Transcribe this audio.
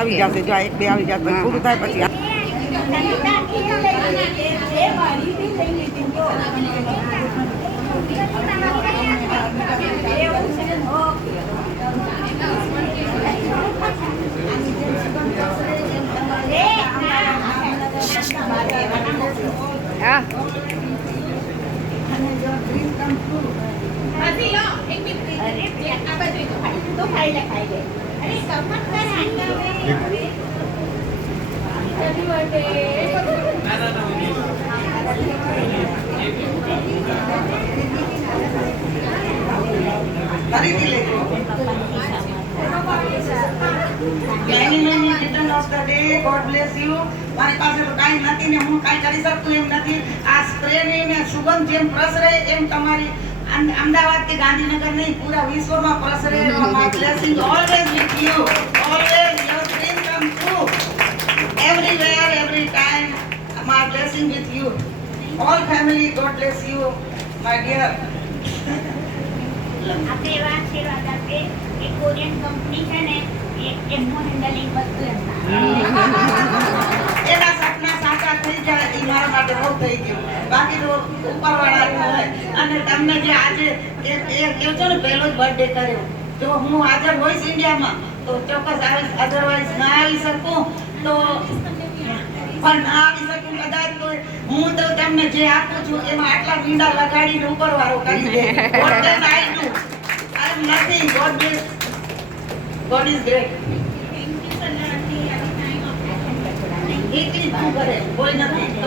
આવી જશે જો એક બે આવી જશે પછી પૂરું થાય પછી હા ખરીદી લેજો. God bless you. મારી પાસે તો કાંઈ નથી ને હું કાંઈ કરી શકતું એમ નથી. આ સ્પ્રે ને સુગંધ જેમ પ્રસરે એમ તમારી અમદાવાદ કે ગાંધીનગર નહીં પૂરા વિશ્વમાં પ્રસરે. My blessing always with you. Always your dream come true. Everywhere, every time. My blessing with you. All family, God bless you, my dear. આપણે એવા આશીર્વાદ આપીએ કે કોરિયન કંપની છે ને એમનું હેન્ડલિંગ બધું એના સપના સાચા થઈ જાય એ મારા માટે બહુ થઈ ગયું. બાકી તો ઉપરવાળા હોય. અને તમને જે આજે એ કહો છો ને પહેલો જ બર્થડે કર્યો, જો હું હાજર હોઈશ ઇન્ડિયામાં તો ચોક્કસ આવીશ, અધરવાઇઝ ના આવી શકું તો પણ ના આવી શકું કદાચ તો હું તો તમને જે આપું છું એમાં આટલા મીંડા લગાડીને ઉપરવાળો કરી દે. What can I do? I am nothing. God is great. એકલી જ તું કરે કોઈ નથી.